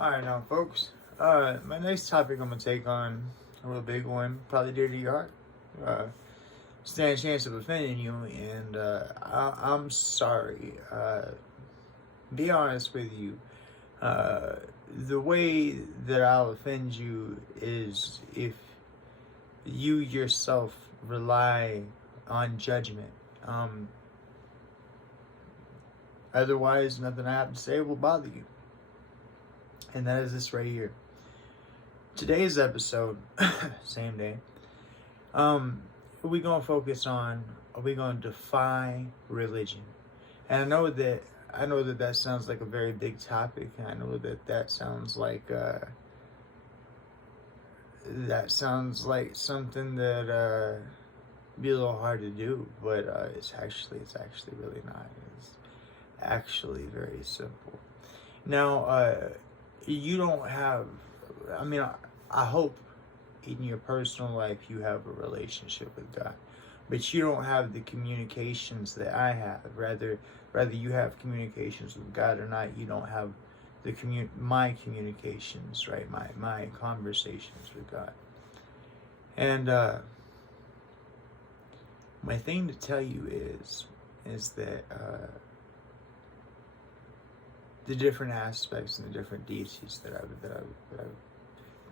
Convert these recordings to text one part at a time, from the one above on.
Alright now folks, my next topic I'm going to take on, a real big one, probably dear to your heart. Stand a chance of offending you, and I'm sorry. Be honest with you. The way that I'll offend you is if you yourself rely on judgment. Otherwise, nothing I have to say will bother you. And that is this right here. Today's episode, same day, we're going to focus on, are we going to defy religion? And I know that sounds like a very big topic, and I know that sounds like something that be a little hard to do, but it's actually really not. It's actually very simple. Now, you don't have, I hope in your personal life you have a relationship with God, but you don't have the communications that I have. Rather you have communications with God or not, you don't have my communications, right? My conversations with God. And my thing to tell you is that the different aspects and the different deities that I've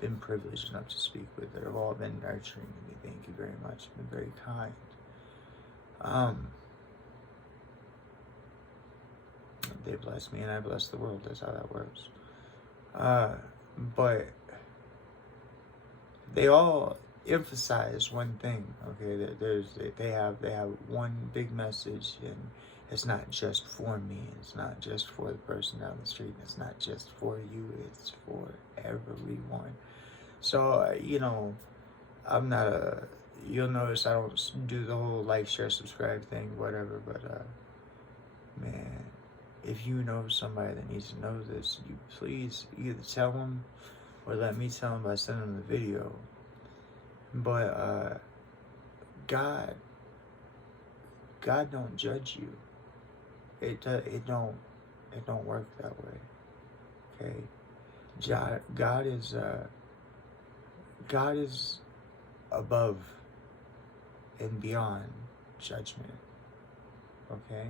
been privileged enough to speak with, that have all been nurturing to me. Thank you very much. Been very kind. They bless me and I bless the world. That's how that works. But they all emphasize one thing. Okay, that they have one big message, and it's not just for me. It's not just for the person down the street. It's not just for you. It's for everyone. So I'm not a. You'll notice I don't do the whole like, share, subscribe thing, whatever. But man, if you know somebody that needs to know this, you please either tell them or let me tell them by sending them the video. But God don't judge you. It don't work that way. Okay, God is above and beyond judgment. Okay,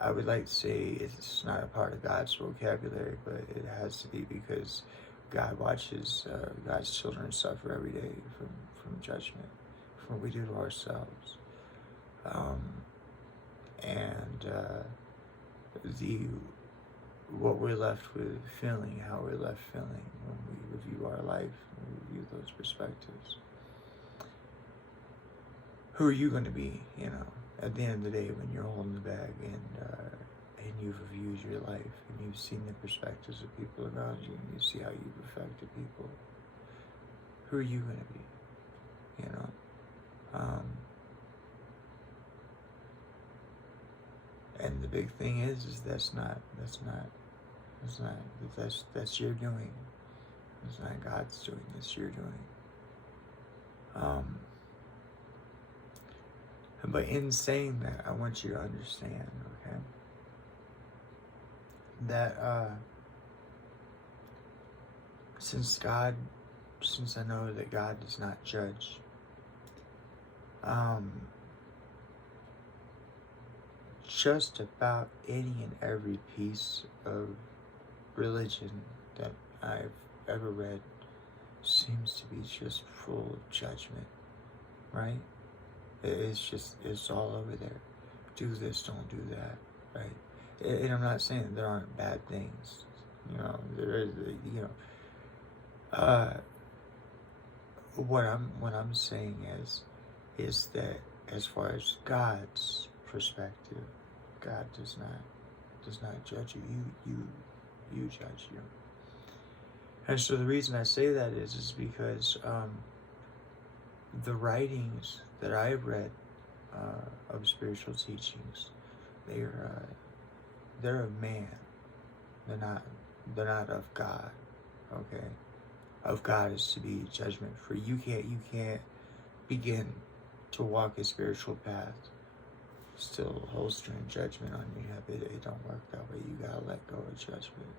I would like to say it's not a part of God's vocabulary, but it has to be, because God watches God's children suffer every day from judgment, from what we do to ourselves. What we're left with feeling, how we're left feeling when we review our life, when we review those perspectives. Who are you going to be, at the end of the day, when you're holding the bag and you've reviewed your life and you've seen the perspectives of people around you and you see how you've affected people? Who are you going to be? And the big thing is that's your doing. It's not God's doing. It's your doing. But in saying that, I want you to understand, okay, that since I know that God does not judge, just about any and every piece of religion that I've ever read seems to be just full of judgment, right? It's all over there. Do this, don't do that, right? And I'm not saying that there aren't bad things. There is, what I'm saying is that as far as God's perspective, God does not judge you. You judge you. And so the reason I say that is because the writings that I've read of spiritual teachings, they're of man. They're not of God. Okay, of God is to be judgment free. You can't begin to walk a spiritual path still holstering judgment on your head. It don't work that way. You gotta let go of judgment.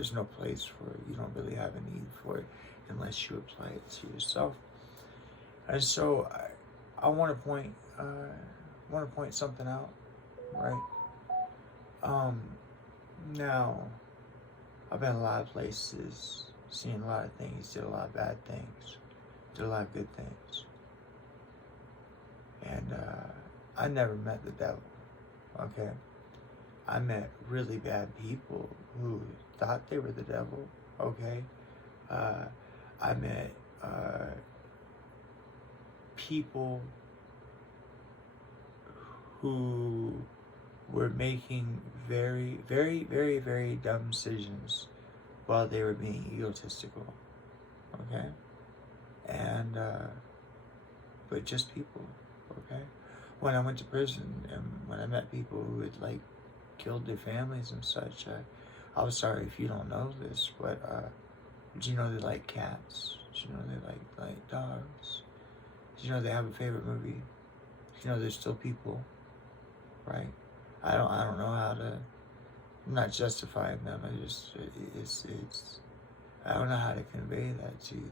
there's no place for it. You don't really have a need for it unless you apply it to yourself. And so I want to point something out, right? Now, I've been a lot of places, seen a lot of things, did a lot of bad things, did a lot of good things. And I never met the devil, okay? I met really bad people who thought they were the devil, okay? I met people who were making very, very, very, very dumb decisions while they were being egotistical, okay? And, but just people, okay? When I went to prison and when I met people who had, like, killed their families and such, I was sorry if you don't know this, but, did you know they like cats? Did you know they like dogs? Did you know they have a favorite movie? Did you know they're still people, right? I don't know how to, I'm not justifying them, I don't know how to convey that to you.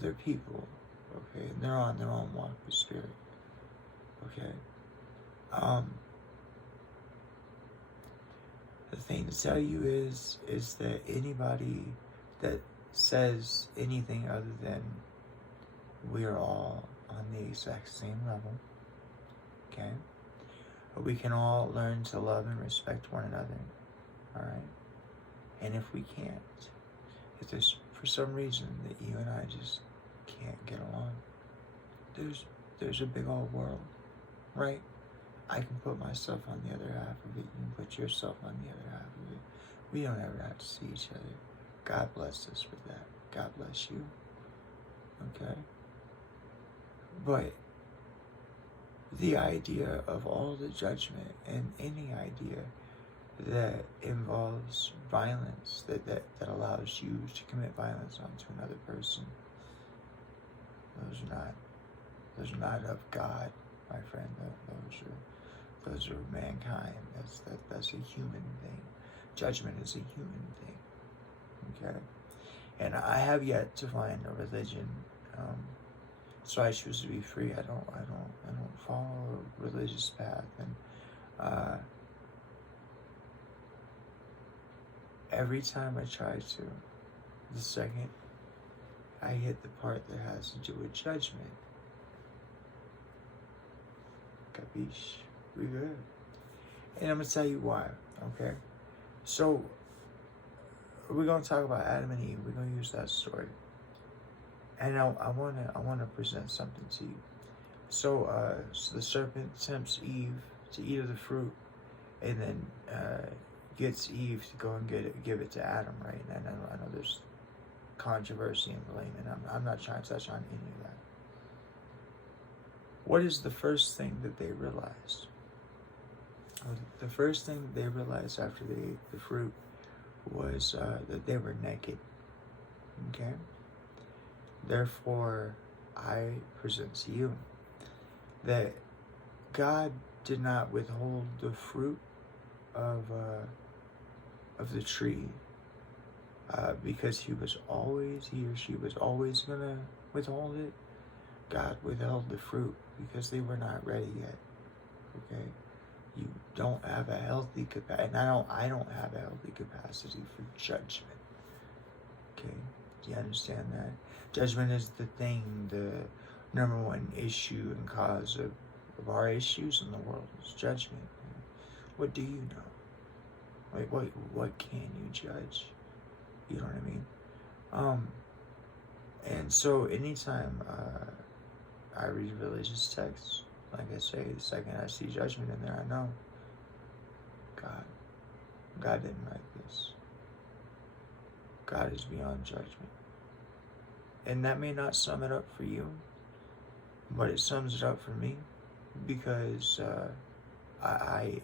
They're people, okay? And they're on their own walk with spirit, okay? The thing to tell you is that anybody that says anything other than we're all on the exact same level, okay? We can all learn to love and respect one another, all right? And if we can't, if there's for some reason that you and I just can't get along, there's a big old world, right? I can put myself on the other half of it. You can put yourself on the other half of it. We don't ever have to see each other. God bless us with that. God bless you. Okay? But the idea of all the judgment and any idea that involves violence, that allows you to commit violence onto another person, those are not of God, my friend. Those are mankind. That's a human thing. Judgment is a human thing. Okay? And I have yet to find a religion. So I choose to be free. I don't follow a religious path. And every time I try to, the second I hit the part that has to do with judgment, capiche? We good. And I'm gonna tell you why, okay? So we're gonna talk about Adam and Eve. We're gonna use that story. And I wanna present something to you. So the serpent tempts Eve to eat of the fruit, and then gets Eve to go and give it to Adam, right? And I know there's controversy and blame, and I'm not trying to touch on any of that. What is the first thing that they realized? The first thing that they realized after they ate the fruit was that they were naked. Okay? Therefore, I present to you that God did not withhold the fruit of the tree because he or she was always going to withhold it. God withheld the fruit because they were not ready yet. Okay? You don't have a healthy capacity, and I don't have a healthy capacity for judgment. Okay? Do you understand that? Judgment is the number one issue and cause of our issues in the world is judgment. What do you know? Like, what can you judge? You know what I mean? And so anytime I read religious texts, like I say, the second I see judgment in there, I know God didn't write this. God is beyond judgment. And that may not sum it up for you, but it sums it up for me because I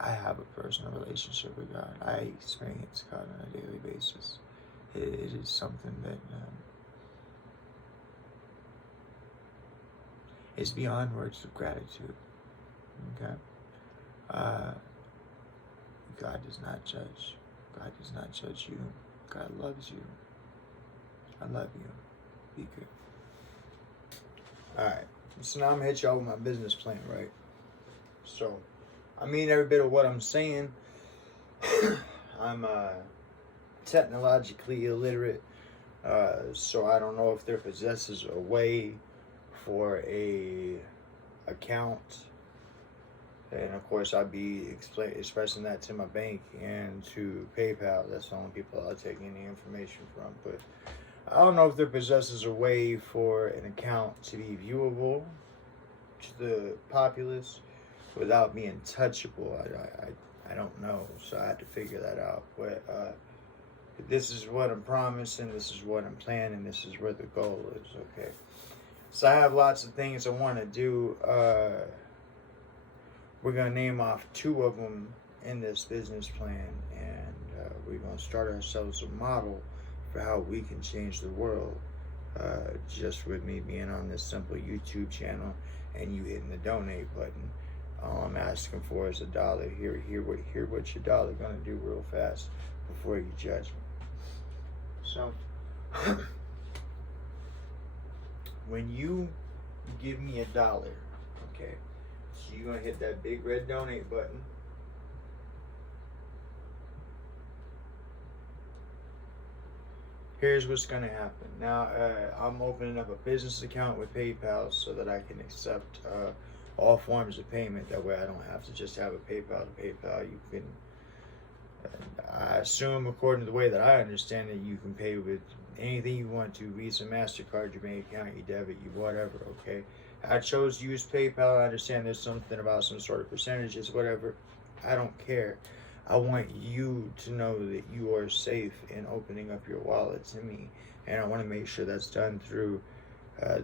have a personal relationship with God. I experience God on a daily basis. It is something that is beyond words of gratitude. Okay? God does not judge. God does not judge you. God loves you. I love you. Be good. Alright. So now I'm gonna hit y'all with my business plan, right? So I mean every bit of what I'm saying. I'm technologically illiterate, so I don't know if there possesses a way for a account, and of course I'll be expressing that to my bank and to PayPal. That's the only people I'll take any information from. But I don't know if there possesses a way for an account to be viewable to the populace without being touchable. I don't know, so I had to figure that out. But this is what I'm promising, this is what I'm planning, this is where the goal is, okay? So I have lots of things I want to do. We're going to name off 2 of them in this business plan, and we're going to start ourselves a model for how we can change the world, just with me being on this simple YouTube channel and you hitting the donate button. All I'm asking for is $1. Hear what your $1 gonna do real fast before you judge me. So, when you give me $1, okay, so you're gonna hit that big red donate button. Here's what's gonna happen. Now, I'm opening up a business account with PayPal so that I can accept all forms of payment. That way I don't have to just have a PayPal to PayPal. You can, I assume, according to the way that I understand it, you can pay with anything you want to: Visa, MasterCard, your bank account, your debit, your whatever, okay? I chose to use PayPal. I understand there's something about some sort of percentages, whatever. I don't care. I want you to know that you are safe in opening up your wallet to me. And I want to make sure that's done through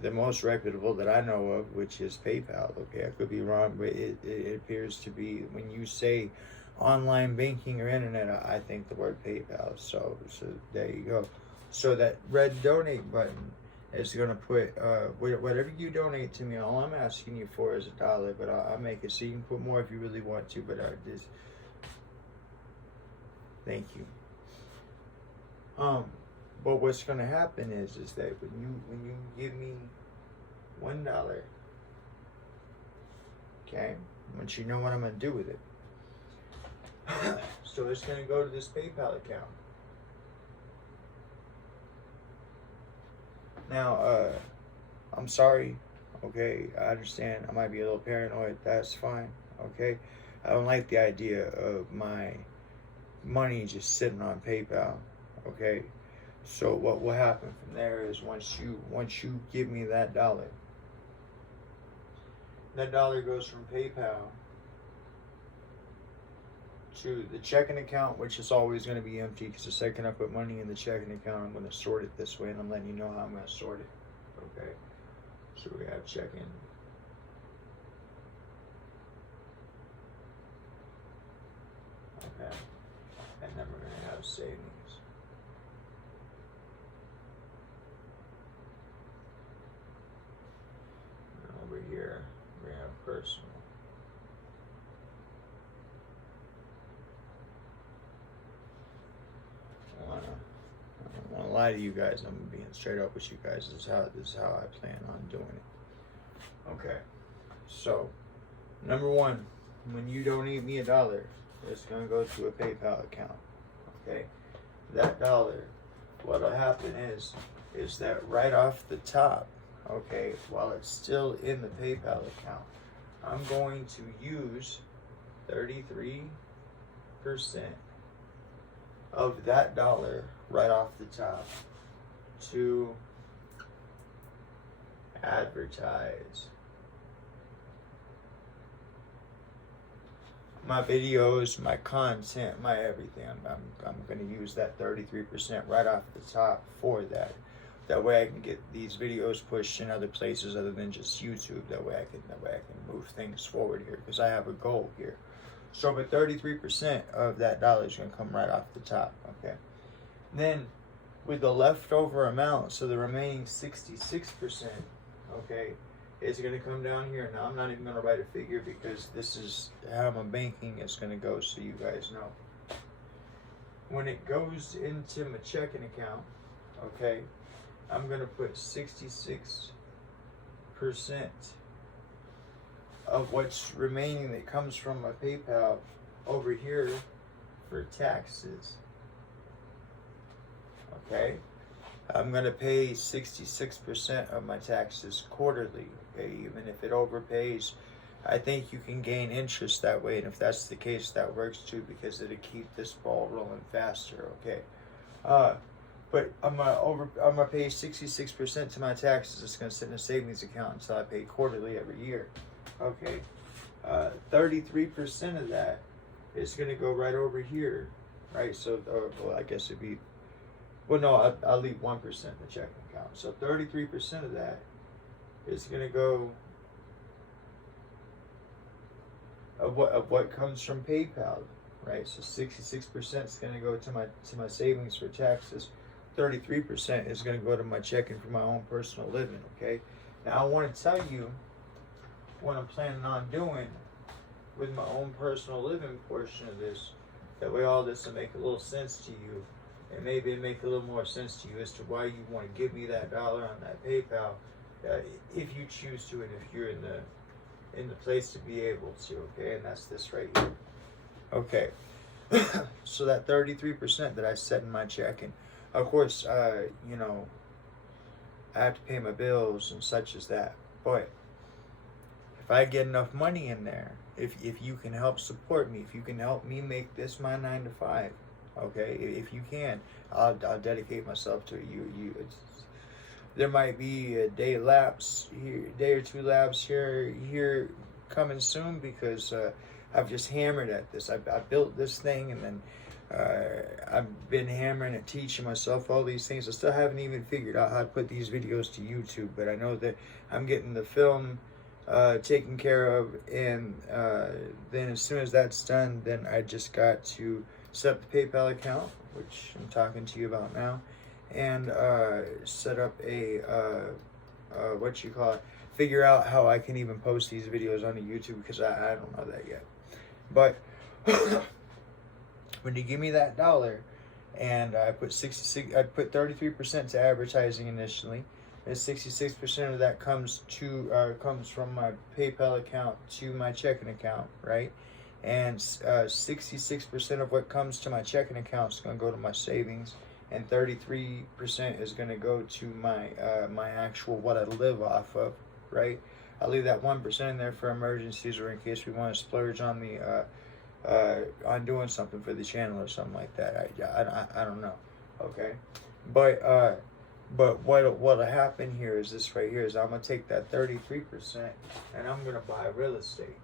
the most reputable that I know of, which is PayPal. Okay, I could be wrong, but it appears to be, when you say online banking or internet, I think the word PayPal. So there you go. So that red donate button is going to put whatever you donate to me. All I'm asking you for is $1, but I'll make it so you can put more if you really want to. But just thank you. But what's going to happen is that when you give me $1, okay, I want you to know what I'm going to do with it. So it's going to go to this PayPal account. Now, I'm sorry, okay, I understand I might be a little paranoid, that's fine, okay? I don't like the idea of my money just sitting on PayPal, okay? So what will happen from there is once you give me that $1 goes from PayPal to the checking account, which is always going to be empty, because the second I put money in the checking account, I'm going to sort it this way, and I'm letting you know how I'm going to sort it. Okay, so we have checking, okay, and then we're going to have savings. And over here we have personal. I don't want to lie to you guys. I'm being straight up with you guys. This is how I plan on doing it. Okay. So, number one, when you donate me $1, it's gonna go to a PayPal account. Okay. That $1, what'll happen is that right off the top, okay, while it's still in the PayPal account, I'm going to use 33% of that $1 right off the top to advertise my videos, my content, my everything. I'm going to use that 33% right off the top for that. That way I can get these videos pushed in other places other than just YouTube. That way I can move things forward here, because I have a goal here. So, but 33% of that $1 is going to come right off the top, okay? Then, with the leftover amount, so the remaining 66%, okay, is going to come down here. Now, I'm not even going to write a figure, because this is how my banking is going to go, so you guys know. when it goes into my checking account, okay, I'm gonna put 66% of what's remaining that comes from my PayPal over here for taxes. Okay, I'm gonna pay 66% of my taxes quarterly. Okay, even if it overpays, I think you can gain interest that way, and if that's the case, that works too, because it'll keep this ball rolling faster. Okay, but I'm gonna pay 66% to my taxes. It's gonna sit in a savings account until I pay quarterly every year. Okay, 33% of that is gonna go right over here, right? So, well, I guess it'd be, well, no, I'll leave 1% in the checking account. So 33% of that is gonna go of what comes from PayPal, right? So 66% is going to go to my savings for taxes. 33% is going to go to my checking for my own personal living. Okay. Now I want to tell you what I'm planning on doing with my own personal living portion of this. That way, all this will make a little sense to you, and maybe it make a little more sense to you as to why you want to give me that dollar on that PayPal, if you choose to, and if you're in the place to be able to. Okay, and that's this right here. Okay, so that 33% that I set in my checking, of course, you know, I have to pay my bills and such as that. But if I get enough money in there, if you can help support me, if you can help me make this my 9 to 5, okay, if you can, I'll dedicate myself to it. There might be a day lapse here, day or two lapse here coming soon, because I've just hammered at this. I built this thing, and then I've been hammering and teaching myself all these things. I still haven't even figured out how to put these videos to YouTube, but I know that I'm getting the film taken care of, and then as soon as that's done, then I just got to set up the PayPal account, which I'm talking to you about now, and set up a figure out how I can even post these videos onto YouTube, because I don't know that yet. But when you give me that dollar, and I put 33% to advertising initially, and 66% of that comes from my PayPal account to my checking account, right? And 66% of what comes to my checking account is going to go to my savings, and 33% is going to go to my my actual what I live off of, right? I'll leave that 1% in there for emergencies, or in case we want to splurge on the on doing something for the channel or something like that. I don't know, okay? But what'll happen here is this right here, is I'm gonna take that 33% and I'm gonna buy real estate.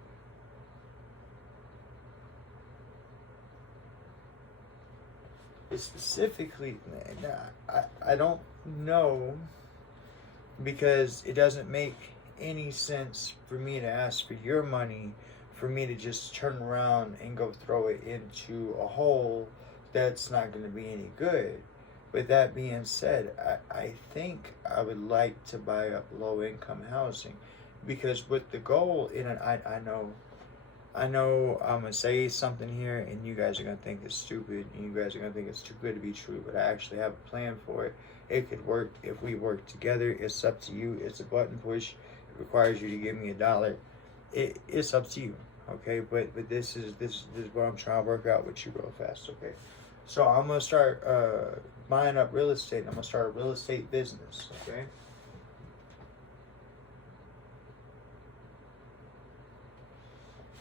Specifically, I don't know, because it doesn't make any sense for me to ask for your money, for me to just turn around and go throw it into a hole that's not going to be any good. With that being said, I think I would like to buy up low-income housing, because with the goal, I know I'm going to say something here, and you guys are going to think it's stupid, and you guys are going to think it's too good to be true, but I actually have a plan for it. It could work if we work together. It's up to you. It's a button push. It requires you to give me $1. It's up to you, okay? But this is what I'm trying to work out with you real fast, okay? So I'm going to start buying up real estate. I'm going to start a real estate business, okay?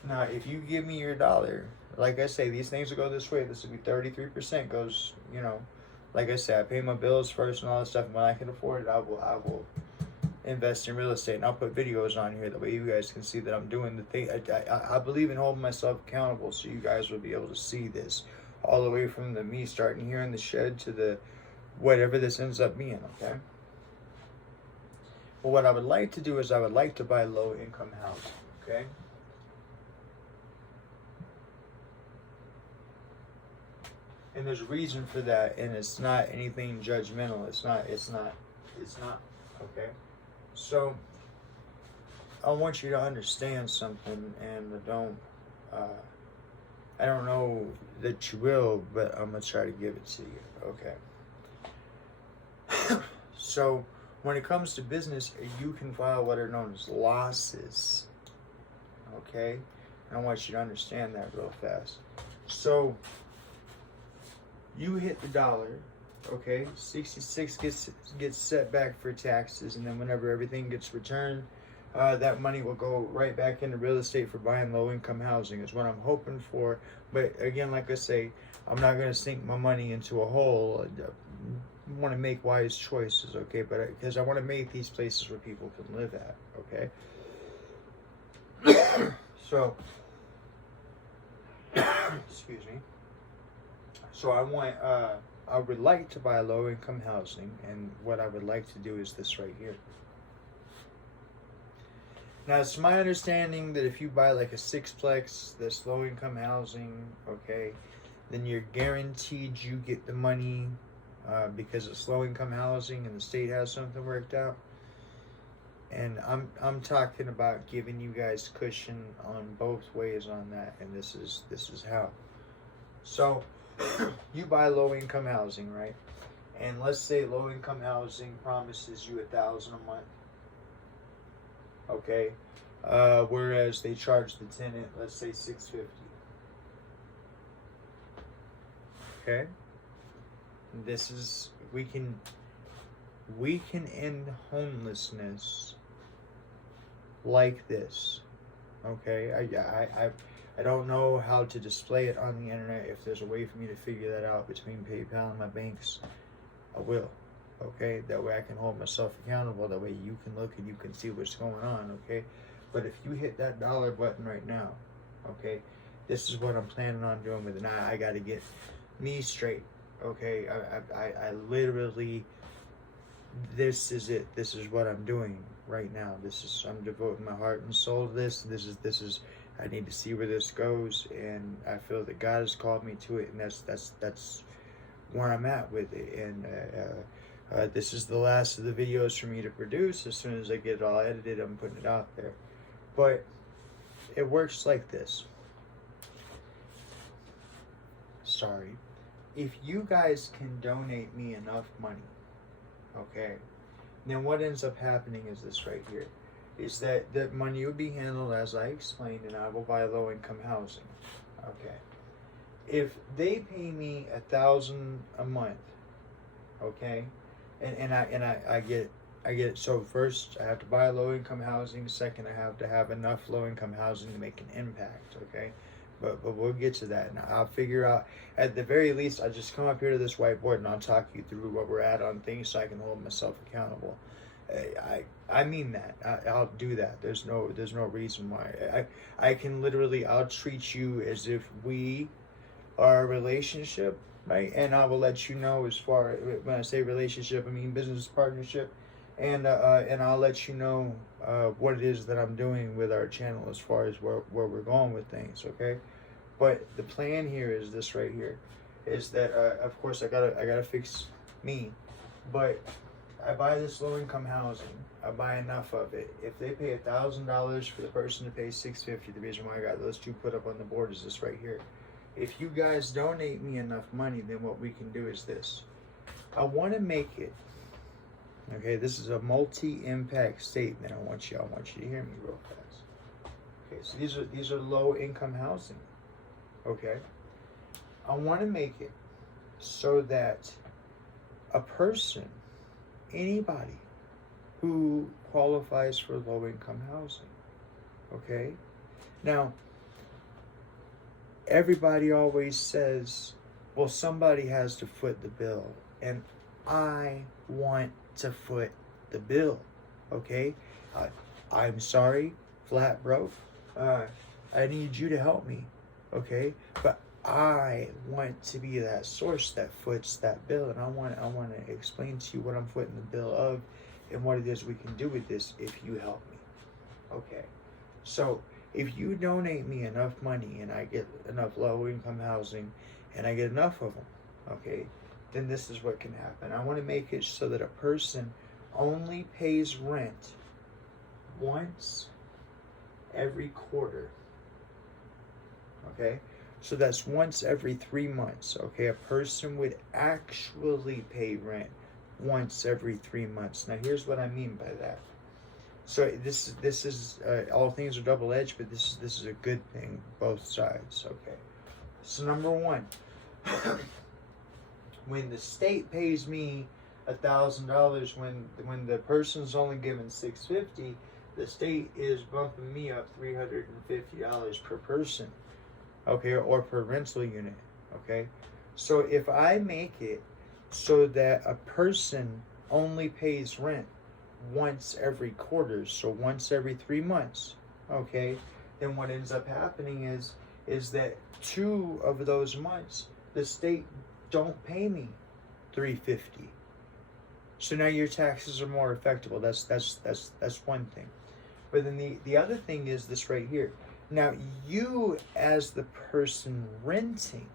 Now, if you give me your $1, like I say, these things will go this way. This will be 33% goes, you know, like I said, I pay my bills first and all that stuff. And when I can afford it, I will invest in real estate. And I'll put videos on here, that way you guys can see that I'm doing the thing. I believe in holding myself accountable, so you guys will be able to see this all the way from me starting here in the shed to the whatever this ends up being, okay? But what I would like to do is I would like to buy low-income housing, okay? And there's a reason for that, and it's not anything judgmental. It's not, okay? So, I want you to understand something, and don't I don't know that you will, but I'm going to try to give it to you. Okay. So, when it comes to business, you can file what are known as losses. Okay? I want you to understand that real fast. So, you hit the dollar, okay? 66 gets set back for taxes, and then whenever everything gets returned, that money will go right back into real estate for buying low-income housing is what I'm hoping for. But again, like I say, I'm not going to sink my money into a hole. I want to make wise choices, okay? But because I want to make these places where people can live at, okay? So, excuse me. So I would like to buy low-income housing, and what I would like to do is this right here. Now, it's my understanding that if you buy like a sixplex, this low-income housing, okay, then you're guaranteed you get the money because it's low-income housing and the state has something worked out. And I'm talking about giving you guys cushion on both ways on that, and this is how. So, you buy low-income housing, right? And let's say low-income housing promises you $1,000 a month. Okay, whereas they charge the tenant, let's say $650. Okay, this is we can end homelessness like this. Okay, I don't know how to display it on the internet. If there's a way for me to figure that out between PayPal and my banks, I will. Okay, that way I can hold myself accountable. That way you can look and you can see what's going on. Okay, but if you hit that dollar button right now, okay, this is what I'm planning on doing with it. Now I got to get me straight. Okay, I literally, this is it. This is what I'm doing right now. I'm devoting my heart and soul to this. This is. I need to see where this goes, and I feel that God has called me to it, and that's where I'm at with it. And this is the last of the videos for me to produce. As soon as I get it all edited, I'm putting it out there. But it works like this. Sorry. If you guys can donate me enough money, okay, then what ends up happening is this right here. Is that the money will be handled as I explained, and I will buy low-income housing. Okay. If they pay me $1,000 a month, okay, and I get it. So first, I have to buy low-income housing. Second, I have to have enough low-income housing to make an impact. Okay, but we'll get to that. And I'll figure out. At the very least, I'll just come up here to this whiteboard and I'll talk you through what we're at on things so I can hold myself accountable. I mean that. I'll do that. There's no reason why. I can literally, I'll treat you as if we are a relationship, right? And I will let you know, as far, when I say relationship, I mean business partnership, and I'll let you know what it is that I'm doing with our channel as far as where we're going with things, okay? But the plan here is this right here, is that of course I gotta fix me, but I buy this low-income housing. I buy enough of it. If they pay $1,000 for the person to pay $650, the reason why I got those two put up on the board is this right here. If you guys donate me enough money, then what we can do is this. I want to make it. Okay, this is a multi-impact statement. I want you to hear me real fast. Okay, so these are low-income housing. Okay, I want to make it so that a person, anybody who qualifies for low-income housing, okay? Now, everybody always says, well, somebody has to foot the bill, and I want to foot the bill, okay? I'm sorry, flat broke. I need you to help me, okay? But I want to be that source that foots that bill, and I want to explain to you what I'm footing the bill of and what it is we can do with this if you help me. Okay, so if you donate me enough money and I get enough low-income housing and I get enough of them, okay, then this is what can happen. I want to make it so that a person only pays rent once every quarter. Okay, So that's once every 3 months, okay? A person would actually pay rent once every 3 months. Now, here's what I mean by that. So this is all things are double-edged, but this is a good thing, both sides, okay? So number one, when the state pays me $1,000, when the person's only given $650, the state is bumping me up $350 per person, okay, or per rental unit, okay? So if I make it so that a person only pays rent once every quarter, so once every 3 months, okay, then what ends up happening is that 2 of those months the state don't pay me $350. So now your taxes are more effective. That's one thing. But then the other thing is this right here. Now you as the person renting,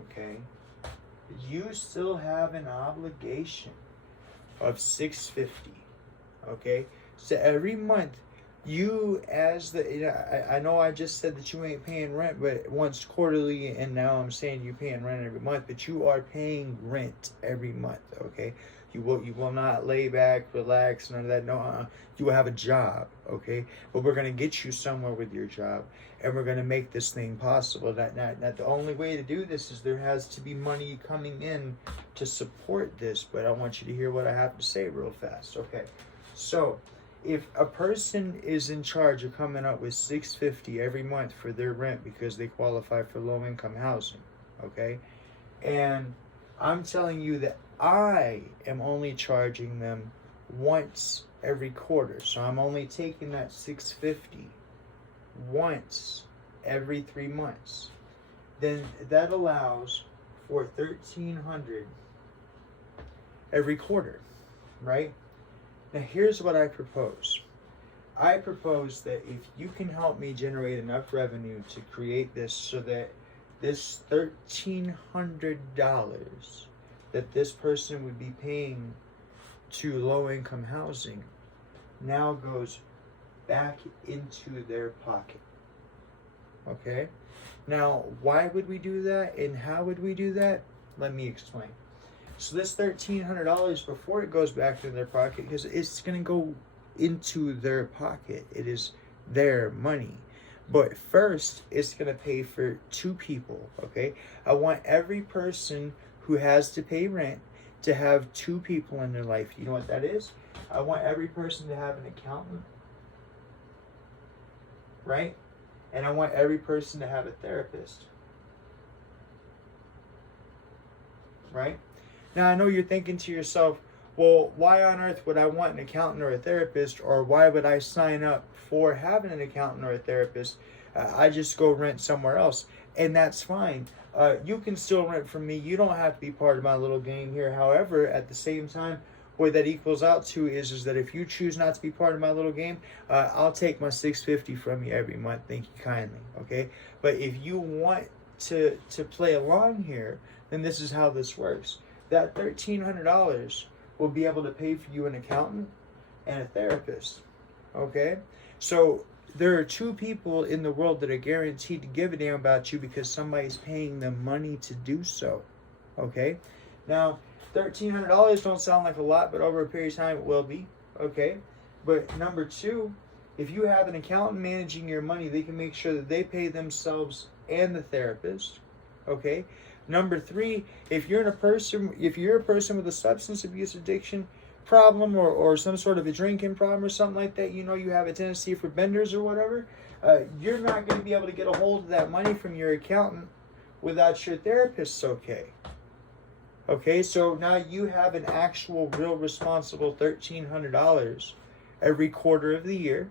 okay, you still have an obligation of $650. Okay, so every month you as the, I know I just said that you ain't paying rent but once quarterly, and now I'm saying you're paying rent every month, but you are paying rent every month, okay? You will not lay back, relax, none of that. No, you will have a job, okay? But we're gonna get you somewhere with your job, and we're gonna make this thing possible. That the only way to do this is there has to be money coming in to support this. But I want you to hear what I have to say real fast, okay? So if a person is in charge of coming up with $650 every month for their rent because they qualify for low-income housing, okay, and I'm telling you that I am only charging them once every quarter, so I'm only taking that $650 once every 3 months, then that allows for $1,300 every quarter, right? Now here's what I propose. I propose that if you can help me generate enough revenue to create this so that this $1,300 that this person would be paying to low-income housing now goes back into their pocket. Okay? Now, why would we do that and how would we do that? Let me explain. So this $1,300, before it goes back into their pocket, because it's going to go into their pocket. It is their money. But first, it's going to pay for 2 people, okay? I want every person who has to pay rent to have 2 people in their life. You know what that is? I want every person to have an accountant, right? And I want every person to have a therapist, right? Now, I know you're thinking to yourself, well, why on earth would I want an accountant or a therapist, or why would I sign up for having an accountant or a therapist? I just go rent somewhere else, and that's fine. You can still rent from me. You don't have to be part of my little game here. However, at the same time, what that equals out to is that if you choose not to be part of my little game, I'll take my $650 from you every month. Thank you kindly, okay? But if you want to play along here, then this is how this works. That $1,300 will be able to pay for you an accountant and a therapist, okay? So there are 2 people in the world that are guaranteed to give a damn about you because somebody's paying them money to do so, okay? Now, $1,300 don't sound like a lot, but over a period of time it will be, okay? But number 2, if you have an accountant managing your money, they can make sure that they pay themselves and the therapist, okay? Number 3, if you're a person with a substance abuse addiction problem or some sort of a drinking problem or something like that, you know you have a tendency for benders or whatever, you're not going to be able to get a hold of that money from your accountant without your therapist's okay. Okay, so now you have an actual, real responsible $1,300 every quarter of the year,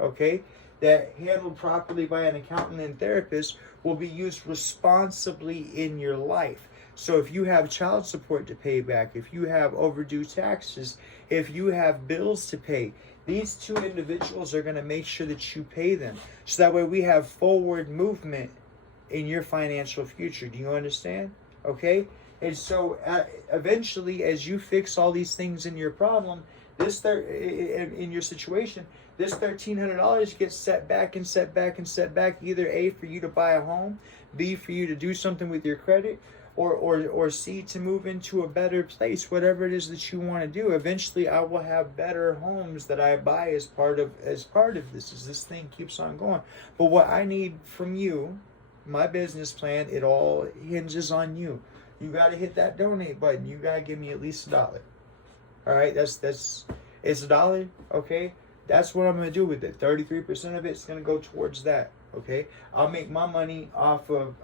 okay, that handled properly by an accountant and therapist will be used responsibly in your life. So if you have child support to pay back, if you have overdue taxes, if you have bills to pay, these 2 individuals are going to make sure that you pay them. So that way we have forward movement in your financial future. Do you understand? Okay? And so eventually, as you fix all these things in your problem, In your situation, this $1,300 gets set back and set back and set back, either A, for you to buy a home, B, for you to do something with your credit, or C, to move into a better place, whatever it is that you want to do. Eventually I will have better homes that I buy as part of this, as this thing keeps on going. But what I need from you, my business plan, it all hinges on you. You got to hit that donate button. You got to give me at least $1. All right, it's $1, okay? That's what I'm going to do with it. 33% of it's going to go towards that, okay? I'll make my money off of,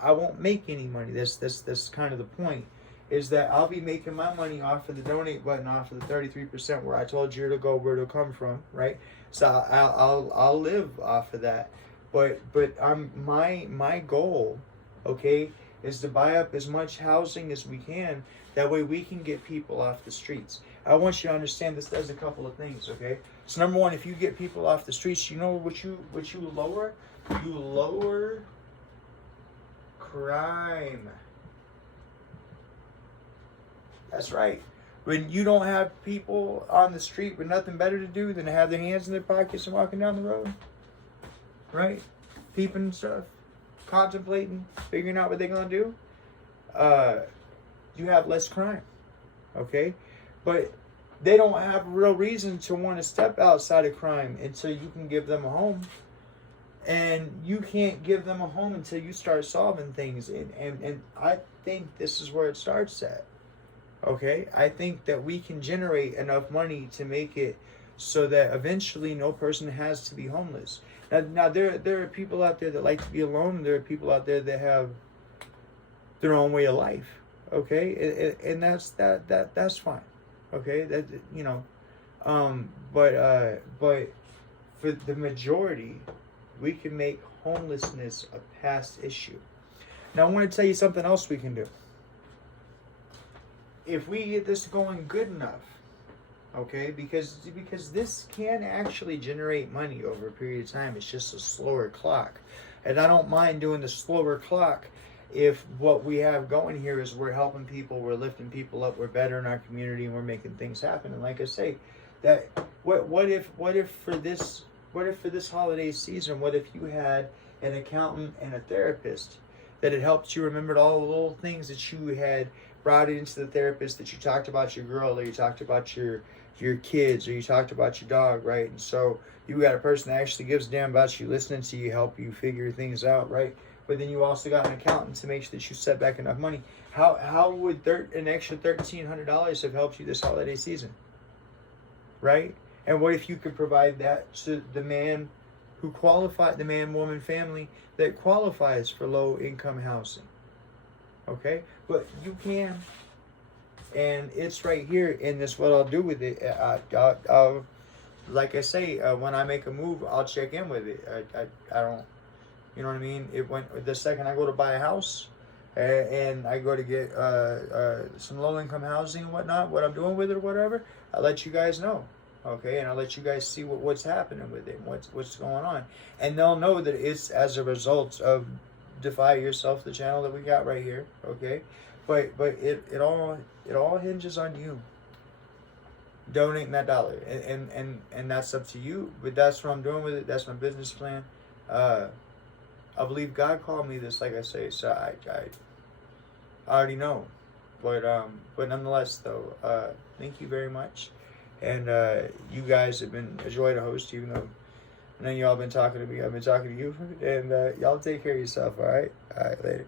I won't make any money. That's kind of the point, is that I'll be making my money off of the donate button, off of the 33% where I told you to go, where it'll come from, right? So I'll live off of that. But my goal, okay, is to buy up as much housing as we can. That way we can get people off the streets. I want you to understand this does a couple of things, okay? So number one, if you get people off the streets, you know what you lower? You lower crime. That's right. When you don't have people on the street with nothing better to do than to have their hands in their pockets and walking down the road, right? Peeping stuff, contemplating, figuring out what they're gonna do, you have less crime, okay? But they don't have a real reason to want to step outside of crime until you can give them a home. And you can't give them a home until you start solving things. And I think this is where it starts at, okay? I think that we can generate enough money to make it so that eventually no person has to be homeless. Now there are people out there that like to be alone, and there are people out there that have their own way of life, okay? And that's fine, okay? That, you know, but for the majority, we can make homelessness a past issue. Now I want to tell you something else we can do. If we get this going good enough, okay, because this can actually generate money over a period of time. It's just a slower clock. And I don't mind doing the slower clock if what we have going here is we're helping people, we're lifting people up, we're better in our community, and we're making things happen. And like I say, that what if for this holiday season, what if you had an accountant and a therapist that had helped you remembered all the little things that you had brought into the therapist, that you talked about your girl, or you talked about your kids, or you talked about your dog, right? And so you got a person that actually gives a damn about you, listening to you, help you figure things out, right? But then you also got an accountant to make sure that you set back enough money. How would an extra $1,300 have helped you this holiday season, right? And what if you could provide that to the man who qualified, the man, woman, family that qualifies for low income housing, okay? But you can. And it's right here in this, what I'll do with it. I'll like I say, when I make a move, I'll check in with it. I don't, you know what I mean? The second I go to buy a house, and I go to get some low-income housing and whatnot, what I'm doing with it or whatever, I'll let you guys know, okay? And I'll let you guys see what's happening with it, what's going on. And they'll know that it's as a result of Defy Yourself, the channel that we got right here, okay? But it all hinges on you donating that $1, and that's up to you. But that's what I'm doing with it. That's my business plan. I believe God called me this, like I say, so I already know. But nonetheless, though, thank you very much. And you guys have been a joy to host, even though I know y'all been talking to me. I've been talking to you. And y'all take care of yourself, all right? All right, later.